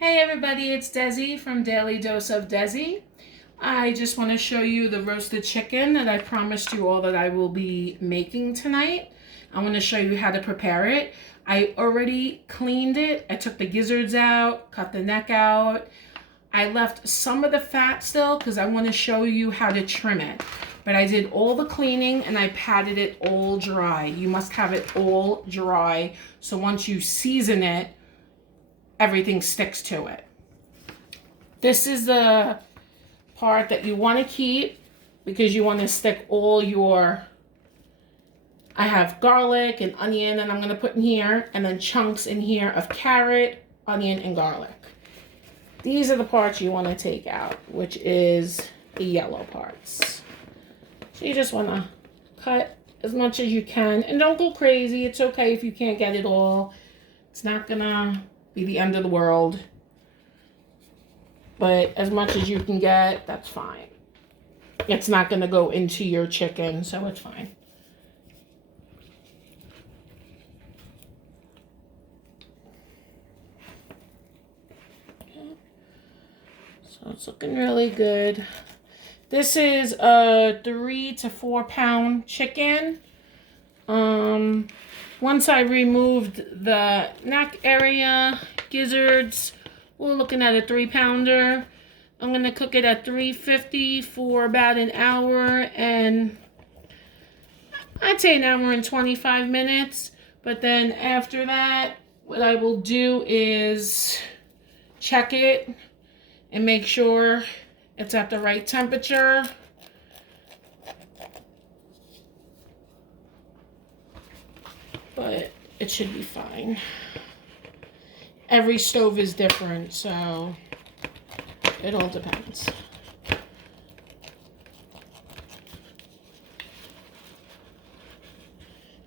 Hey everybody, it's Desi from Daily Dose of Desi. I just want to show you the roasted chicken that I promised you all that I will be making tonight. I want to show you how to prepare it. I already cleaned it. I took the gizzards out, cut the neck out. I left some of the fat still because I want to show you how to trim it. But I did all the cleaning and I patted it all dry. You must have it all dry so once you season it, everything sticks to it. This is the part that you want to keep because you want to stick all your, I have garlic and onion and I'm going to put in here, and then chunks in here of carrot, onion, and garlic. These are the parts you want to take out, which is the yellow parts. So you just want to cut as much as you can and don't go crazy. It's okay if you can't get it all. It's not going to be the end of the world, but as much as you can get, that's fine. It's not going to go into your chicken, so it's fine. Okay. So it's looking really good. This is a 3 to 4 pound chicken. Once I removed the neck area, gizzards, we're looking at a 3 pounder. I'm going to cook it at 350 for about an hour, and I'd say an hour and 25 minutes. But then after that, what I will do is check it and make sure it's at the right temperature. But it should be fine. Every stove is different, so it all depends.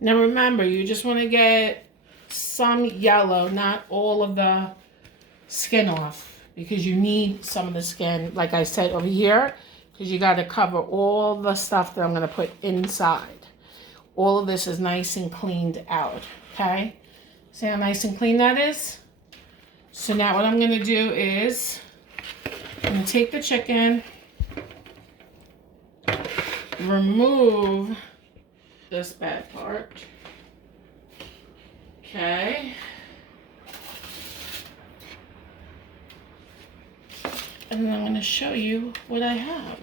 Now remember, you just want to get some yellow, not all of the skin off, because you need some of the skin, like I said over here, because you got to cover all the stuff that I'm going to put inside. All of this is nice and cleaned out, okay? See how nice and clean that is? So now what I'm gonna do is, I'm gonna take the chicken, remove this bad part, okay? And then I'm gonna show you what I have.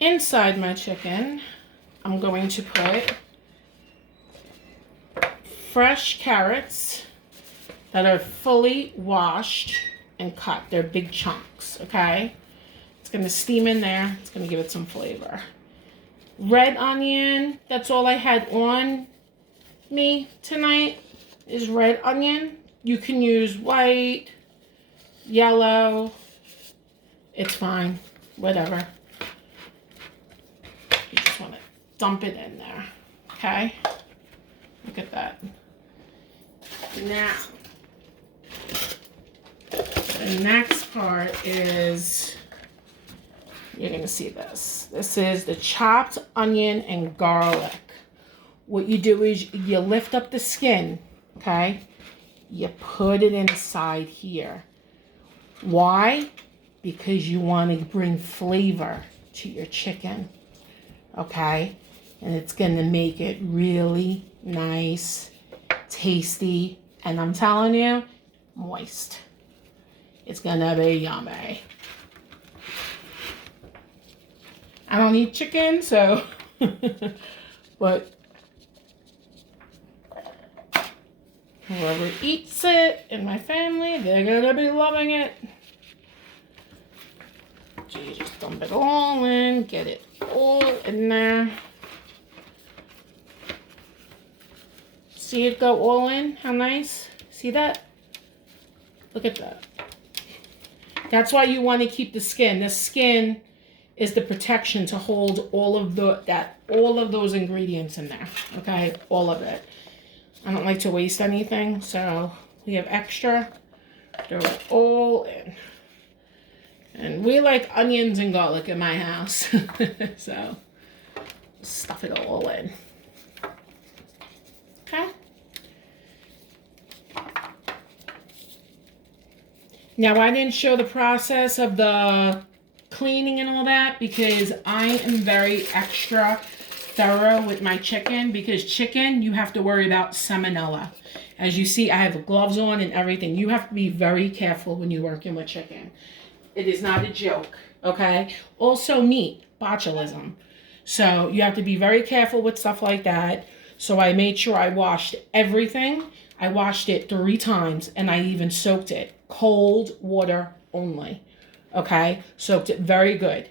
Inside my chicken, I'm going to put fresh carrots that are fully washed and cut. They're big chunks, okay? It's going to steam in there. It's going to give it some flavor. Red onion, that's all I had on me tonight, is red onion. You can use white, yellow. It's fine, whatever. You just want to dump it in there, okay? Look at that. Now, the next part is, you're going to see this. This is the chopped onion and garlic. What you do is you lift up the skin, okay? You put it inside here. Why? Because you want to bring flavor to your chicken. Okay, and it's gonna make it really nice, tasty, and I'm telling you, moist. It's gonna be yummy. I don't eat chicken, so, but whoever eats it in my family, they're gonna be loving it. So you just dump it all in, get it all in there. See it go all in? How nice? See that? Look at that. That's why you want to keep the skin. The skin is the protection to hold all of those ingredients in there. Okay, all of it. I don't like to waste anything, so we have extra. Throw it all in. And we like onions and garlic in my house. So stuff it all in. Okay. Now, I didn't show the process of the cleaning and all that because I am very extra thorough with my chicken, because chicken, you have to worry about salmonella. As you see, I have gloves on and everything. You have to be very careful when you're working with chicken. It is not a joke, okay? Also meat, botulism. So you have to be very careful with stuff like that. So I made sure I washed everything. I washed it 3 times, and I even soaked it. Cold water only, okay? Soaked it very good,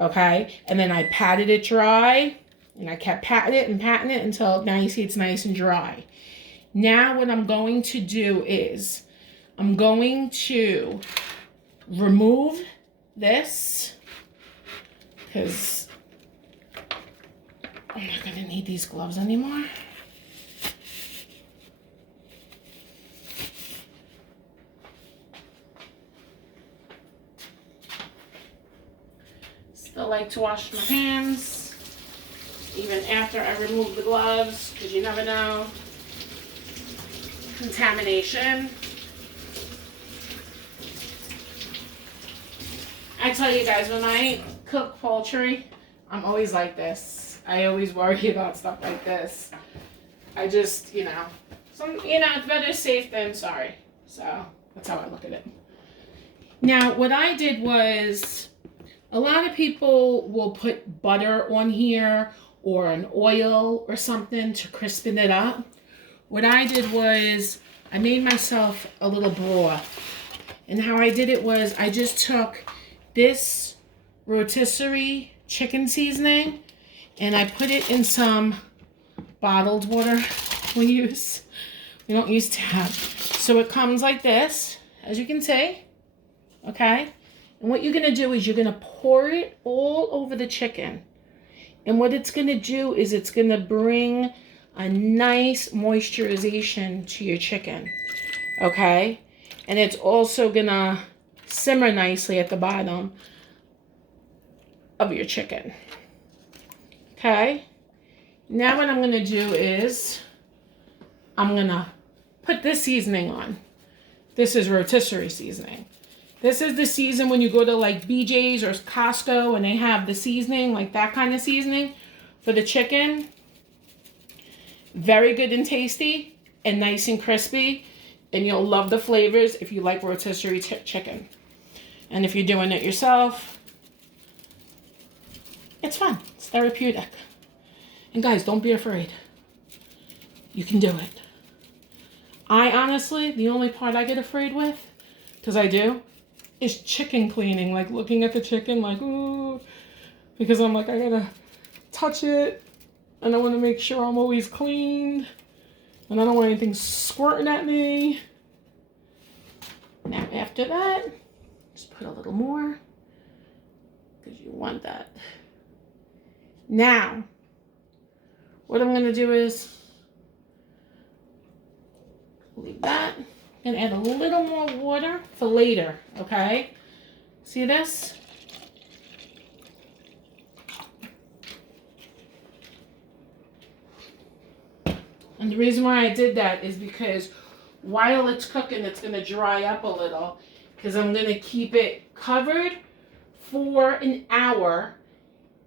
okay? And then I patted it dry, and I kept patting it until now you see it's nice and dry. Now what I'm going to do is I'm going to remove this because I'm not going to need these gloves anymore. Still like to wash my hands even after I remove the gloves because you never know. Contamination. I tell you guys, when I cook poultry, I'm always like this. I always worry about stuff like this. I just, it's better safe than sorry. So that's how I look at it. Now, what I did was, a lot of people will put butter on here or an oil or something to crispen it up. What I did was I made myself a little broth. And how I did it was I just took this rotisserie chicken seasoning and I put it in some bottled water we use. We don't use tap. So it comes like this, as you can see. Okay? And what you're going to do is you're going to pour it all over the chicken. And what it's going to do is it's going to bring a nice moisturization to your chicken. Okay? And it's also going to simmer nicely at the bottom of your chicken. Okay? Now what I'm going to do is I'm going to put this seasoning on. This is rotisserie seasoning. This is the season when you go to like BJ's or Costco and they have the seasoning, like that kind of seasoning for the chicken. Very good and tasty and nice and crispy. And you'll love the flavors if you like rotisserie chicken. And if you're doing it yourself, it's fun. It's therapeutic. And guys, don't be afraid. You can do it. I honestly, the only part I get afraid with, because I do, is chicken cleaning. Like looking at the chicken like, ooh. Because I'm like, I gotta touch it. And I want to make sure I'm always clean. And I don't want anything squirting at me. Now after that, just put a little more. Because you want that. Now, what I'm going to do is leave that and add a little more water for later, okay? See this? And the reason why I did that is because while it's cooking, it's going to dry up a little because I'm going to keep it covered for an hour.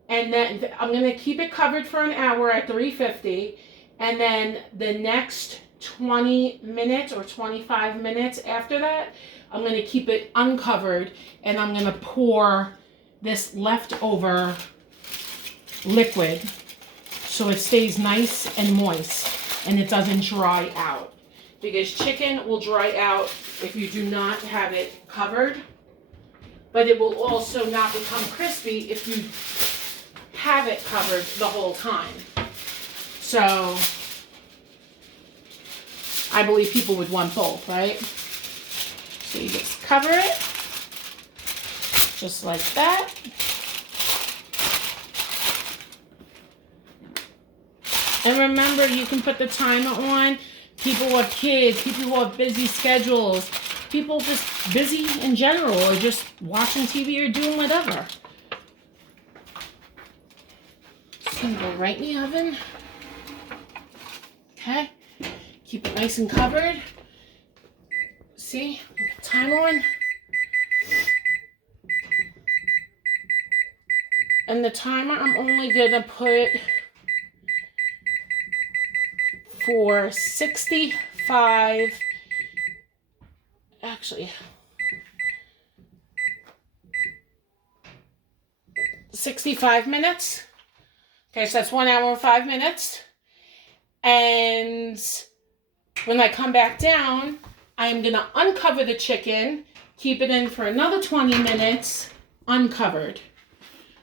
And then I'm going to keep it covered for an hour at 350. And then the next 20 minutes or 25 minutes after that, I'm going to keep it uncovered. And I'm going to pour this leftover liquid so it stays nice and moist and it doesn't dry out. Because chicken will dry out if you do not have it covered. But it will also not become crispy if you have it covered the whole time. So I believe people would want both, right? So you just cover it just like that. And remember, you can put the timer on. People who have kids, people who have busy schedules, people just busy in general or just watching TV or doing whatever. It's gonna go right in the oven. Okay, keep it nice and covered. See, time on. And the timer I'm only gonna put for 65, actually, 65 minutes. Okay, so that's 1 hour and 5 minutes. And when I come back down, I'm going to uncover the chicken, keep it in for another 20 minutes, uncovered.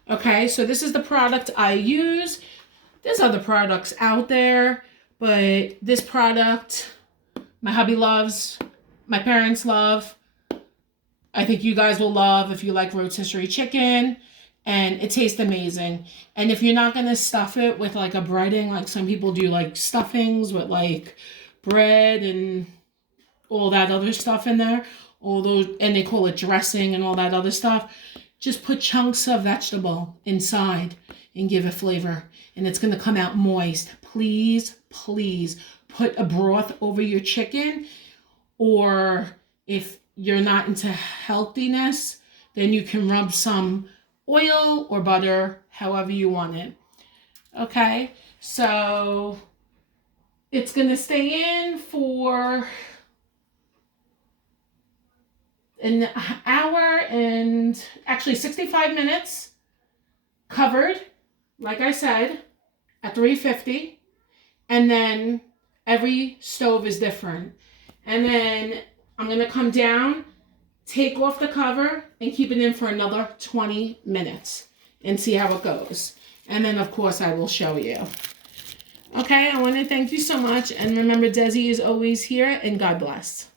Okay, so this is the product I use. There's other products out there, but this product, my hubby loves, my parents love. I think you guys will love if you like rotisserie chicken. And it tastes amazing. And if you're not going to stuff it with like a breading, like some people do like stuffings with like bread and all that other stuff in there, all those, and they call it dressing and all that other stuff, just put chunks of vegetable inside and give it flavor. And it's going to come out moist. Please, please put a broth over your chicken. Or if you're not into healthiness, then you can rub some oil or butter, however you want it. Okay, so it's going to stay in for an hour and actually 65 minutes covered, like I said, at 350. And then every stove is different. And then I'm going to come down, take off the cover, and keep it in for another 20 minutes and see how it goes. And then, of course, I will show you. Okay, I want to thank you so much. And remember, Desi is always here, and God bless.